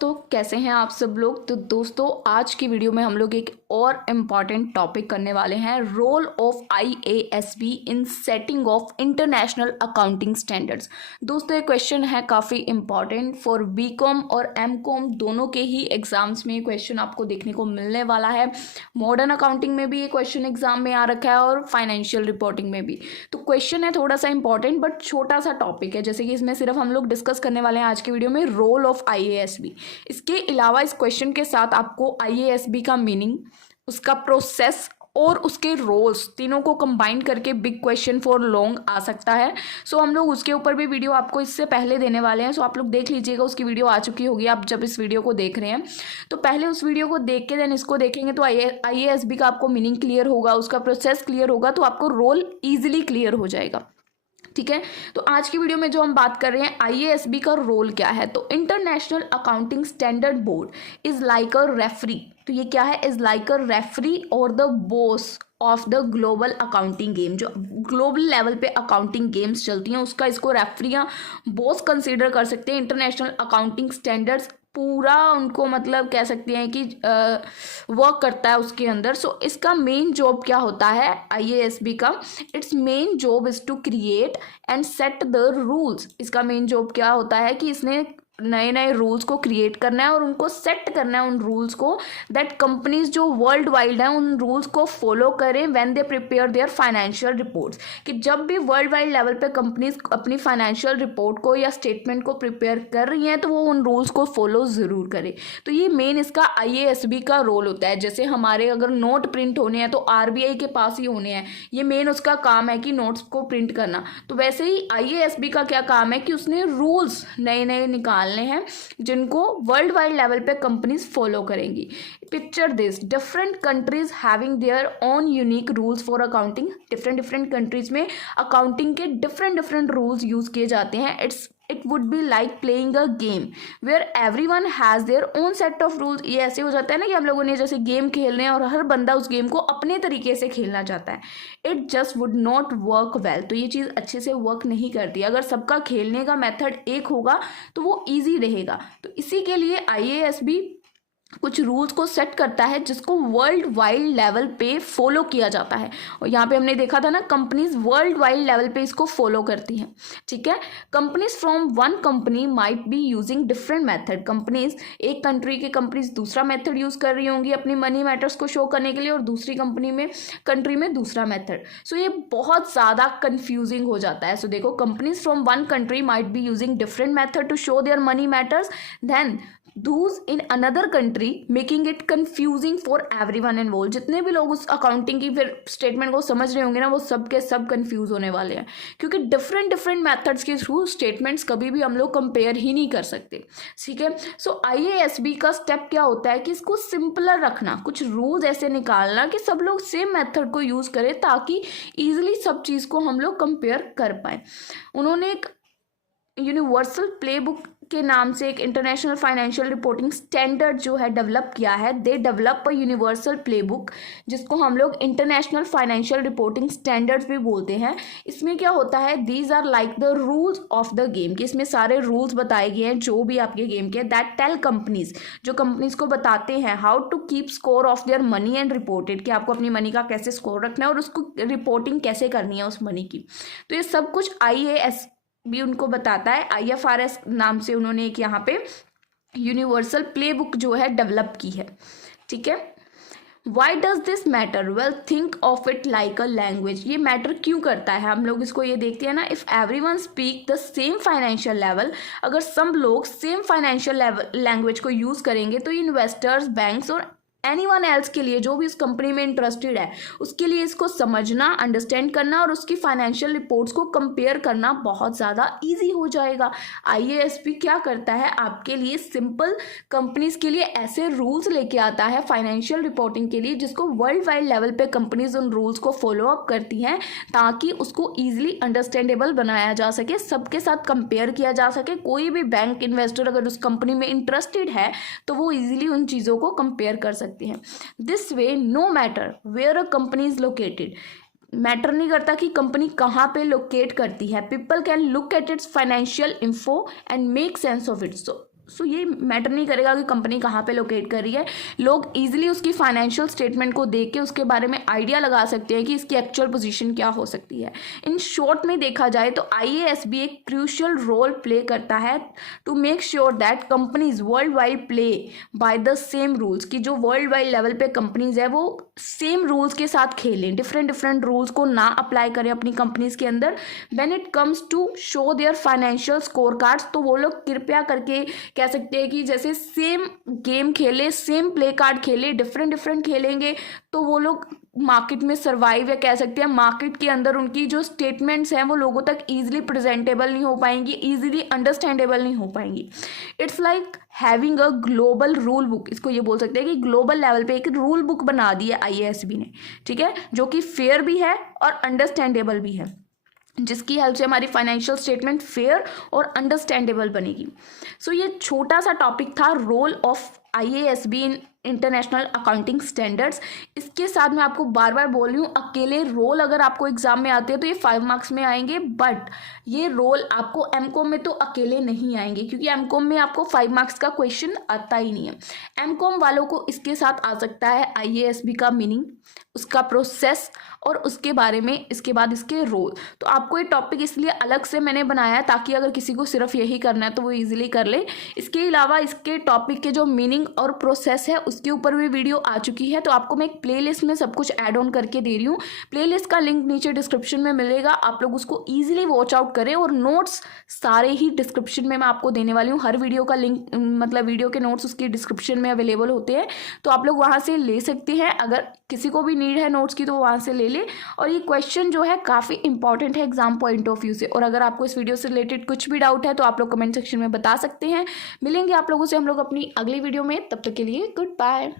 दोस्तों, कैसे हैं आप सब लोग। तो दोस्तों, आज की वीडियो में हम लोग एक और इम्पॉर्टेंट टॉपिक करने वाले हैं, role of IASB in setting of international accounting standards. दोस्तों, ये क्वेश्चन है काफ़ी इम्पॉर्टेंट फॉर BCom और MCom दोनों के ही एग्जाम्स में ये क्वेश्चन आपको देखने को मिलने वाला है। मॉडर्न अकाउंटिंग में भी ये क्वेश्चन एग्जाम में आ रखा है और फाइनेंशियल रिपोर्टिंग में भी। तो क्वेश्चन है थोड़ा सा इंपॉर्टेंट बट छोटा सा टॉपिक है, जैसे कि इसमें सिर्फ हम लोग डिस्कस करने वाले हैं आज की वीडियो में रोल ऑफ IASB। इसके अलावा इस क्वेश्चन के साथ आपको IASB का मीनिंग, उसका प्रोसेस और उसके रोल्स तीनों को कंबाइन करके बिग क्वेश्चन फॉर लॉन्ग आ सकता है। सो हम लोग उसके ऊपर भी वीडियो आपको इससे पहले देने वाले हैं। सो आप लोग देख लीजिएगा, उसकी वीडियो आ चुकी होगी आप जब इस वीडियो को देख रहे हैं। तो पहले उस वीडियो को देख के देन इसको देखेंगे तो IASB का आपको मीनिंग क्लियर होगा, उसका प्रोसेस क्लियर होगा, तो आपको रोल ईजिली क्लियर हो जाएगा। ठीक है, तो आज की वीडियो में जो हम बात कर रहे हैं IASB का रोल क्या है। तो international accounting standard board is like a referee. तो ये क्या है, इज लाइक अ रेफरी और the boss of the global accounting game. जो ग्लोबल लेवल पे अकाउंटिंग गेम्स चलती हैं उसका इसको रेफरी या बॉस कंसीडर कर सकते हैं। इंटरनेशनल अकाउंटिंग स्टैंडर्ड्स पूरा उनको मतलब कह सकते हैं कि वर्क करता है उसके अंदर। सो इसका मेन जॉब क्या होता है IASB का, it's main job is to create and set the rules. इसका मेन जॉब क्या होता है कि इसने नए नए रूल्स को क्रिएट करना है और उनको सेट करना है, उन रूल्स को, दैट कंपनीज जो वर्ल्ड वाइड हैं उन रूल्स को फॉलो करें when they prepare their financial reports. कि जब भी वर्ल्ड वाइड लेवल पे कंपनीज अपनी फाइनेंशियल रिपोर्ट को या स्टेटमेंट को प्रिपेयर कर रही हैं तो वो उन रूल्स को फॉलो ज़रूर करें। तो ये मेन इसका IASB का रोल होता है। जैसे हमारे अगर नोट प्रिंट होने हैं तो RBI के पास ही होने हैं, ये मेन उसका काम है कि नोट्स को प्रिंट करना। तो वैसे ही IASB का क्या काम है कि उसने रूल्स नए नए निकाल हैं जिनको वर्ल्ड वाइड लेवल पे कंपनीज फॉलो करेंगी। Picture this, different countries having their own unique rules for accounting. Different countries में अकाउंटिंग के डिफरेंट रूल्स यूज किए जाते हैं। It would be like playing a game where everyone has their own set of rules. ये ऐसे हो जाता है ना कि हम लोगों ने जैसे गेम खेल रहे हैं और हर बंदा उस गेम को अपने तरीके से खेलना चाहता है। It just would not work well. तो ये चीज़ अच्छे से वर्क नहीं करती। अगर सबका खेलने का मेथड एक होगा तो वो ईजी रहेगा। तो इसी के लिए IASB कुछ रूल्स को सेट करता है जिसको वर्ल्ड वाइड लेवल पे फॉलो किया जाता है। और यहाँ पे हमने देखा था ना, कंपनीज वर्ल्ड वाइड लेवल पे इसको फॉलो करती हैं। ठीक है, companies from one company might be using different method. Companies, एक कंट्री की कंपनीज दूसरा मेथड यूज कर रही होंगी अपनी मनी मैटर्स को शो करने के लिए और दूसरी कंट्री में दूसरा मेथड। सो ये बहुत ज़्यादा कंफ्यूजिंग हो जाता है। सो देखो, companies from one country might be using different method to show their money matters than those in another country making it confusing for everyone involved। जितने भी लोग उस अकाउंटिंग की फिर स्टेटमेंट को समझ रहे होंगे ना, वो सब के सब कंफ्यूज होने वाले हैं, क्योंकि डिफरेंट मेथड्स के थ्रू स्टेटमेंट्स कभी भी हम लोग कंपेयर ही नहीं कर सकते। ठीक है, सो IASB का स्टेप क्या होता है कि इसको सिंपलर रखना, कुछ रूल्स ऐसे निकालना कि सब लोग सेम मेथड को यूज करें ताकि ईजिली सब चीज़ को हम लोग कंपेयर कर पाए। उन्होंने एक यूनिवर्सल प्लेबुक के नाम से एक इंटरनेशनल फाइनेंशियल रिपोर्टिंग स्टैंडर्ड जो है डेवलप किया है। They develop a universal playbook, जिसको हम लोग इंटरनेशनल फाइनेंशियल रिपोर्टिंग स्टैंडर्ड्स भी बोलते हैं। इसमें क्या होता है, these are like the rules of the game, कि इसमें सारे रूल्स बताए गए हैं जो भी आपके गेम के, दैट टेल कंपनीज, जो कंपनीज को बताते हैं how to keep score of their money and reported, कि आपको अपनी मनी का कैसे स्कोर रखना है और उसको रिपोर्टिंग कैसे करनी है उस मनी की। तो ये सब कुछ IAS भी उनको बताता है। IFRS नाम से उन्होंने एक यहाँ पे यूनिवर्सल प्लेबुक जो है डेवलप की है। ठीक है, why does this matter, well think of it like a language. ये मैटर क्यों करता है, हम लोग इसको ये देखते हैं ना, if everyone speak the same financial level, अगर सब लोग सेम फाइनेंशियल लैंग्वेज को यूज़ करेंगे तो इन्वेस्टर्स, बैंक्स और एनीवन एल्स के लिए, जो भी इस कंपनी में इंटरेस्टेड है, उसके लिए इसको समझना, अंडरस्टैंड करना और उसकी फाइनेंशियल रिपोर्ट्स को कंपेयर करना बहुत ज़्यादा इजी हो जाएगा। IASB क्या करता है, आपके लिए सिंपल कंपनीज के लिए ऐसे रूल्स लेके आता है फाइनेंशियल रिपोर्टिंग के लिए जिसको वर्ल्ड वाइड लेवल पे कंपनीज उन रूल्स को फॉलो अप करती हैं ताकि उसको ईजिली अंडरस्टैंडेबल बनाया जा सके, सबके साथ कंपेयर किया जा सके। कोई भी बैंक इन्वेस्टर अगर उस कंपनी में इंटरेस्टेड है तो वो ईजिली उन चीज़ों को कंपेयर कर सकते हैं। This way, no matter where a company is located, matter नहीं करता कि कंपनी कहाँ पे लोकेट करती है, people can look at its financial info and make sense of it. So ये मैटर नहीं करेगा कि कंपनी कहाँ पे लोकेट कर रही है, लोग इजीली उसकी फाइनेंशियल स्टेटमेंट को देख के उसके बारे में आइडिया लगा सकते हैं कि इसकी एक्चुअल पोजीशन क्या हो सकती है। इन शॉर्ट में देखा जाए तो आईएएसबी एक क्रूशियल रोल प्ले करता है to make sure that companies world wide play by the same rules, कि जो वर्ल्ड वाइड लेवल पे कंपनीज है वो सेम रूल्स के साथ खेलें, डिफरेंट रूल्स को ना अप्लाई करें अपनी कंपनीज के अंदर। When it comes to show their financial score cards, तो वो लोग कृपया करके कह सकते हैं कि जैसे सेम गेम खेले, सेम प्ले कार्ड खेले, डिफरेंट खेलेंगे तो वो लोग मार्केट में सर्वाइव, या कह सकते हैं मार्केट के अंदर उनकी जो स्टेटमेंट्स हैं वो लोगों तक ईजिली प्रेजेंटेबल नहीं हो पाएंगी, ईजिली अंडरस्टैंडेबल नहीं हो पाएंगी। It's like having a global rule book, इसको ये बोल सकते हैं कि ग्लोबल लेवल पे एक रूल बुक बना दी है आईएएसबी ने, ठीक है, जो कि फेयर भी है और अंडरस्टैंडेबल भी है, जिसकी हेल्प से हमारी फाइनेंशियल स्टेटमेंट फेयर और अंडरस्टैंडेबल बनेगी। सो ये छोटा सा टॉपिक था role of IASB in international accounting standards. इसके साथ मैं आपको बार बार बोल रही हूँ, अकेले रोल अगर आपको एग्जाम में आते हैं तो ये 5 मार्क्स में आएंगे, बट ये रोल आपको एमकॉम में तो अकेले नहीं आएंगे, क्योंकि एमकॉम में आपको 5 मार्क्स का क्वेश्चन आता ही नहीं है। एमकॉम वालों को इसके साथ आ सकता है आईएएसबी का मीनिंग, उसका प्रोसेस और उसके बारे में इसके बाद इसके रोल। तो आपको ये टॉपिक इसलिए अलग से मैंने बनाया है ताकि अगर किसी को सिर्फ यही करना है तो वो इजीली कर ले। इसके अलावा इसके टॉपिक के जो मीनिंग और प्रोसेस है उसके ऊपर भी वीडियो आ चुकी है, तो आपको मैं एक प्लेलिस्ट में सब कुछ ऐड ऑन करके दे रही हूँ। प्लेलिस्ट का लिंक नीचे डिस्क्रिप्शन में मिलेगा, आप लोग उसको ईजिली वॉच आउट करें। और नोट्स सारे ही डिस्क्रिप्शन में मैं आपको देने वाली हूँ, हर वीडियो का लिंक मतलब वीडियो के नोट्स उसकी डिस्क्रिप्शन में अवेलेबल होते हैं, तो आप लोग वहाँ से ले सकते हैं। अगर किसी को भी नीड है नोट्स की तो वहाँ से ले ले। और ये क्वेश्चन जो है काफ़ी इंपॉर्टेंट है एग्जाम पॉइंट ऑफ व्यू से। और अगर आपको इस वीडियो से रिलेटेड कुछ भी डाउट है तो आप लोग कमेंट सेक्शन में बता सकते हैं। मिलेंगे आप लोगों से हम लोग अपनी अगली वीडियो में, तब तक के लिए गुड बाय।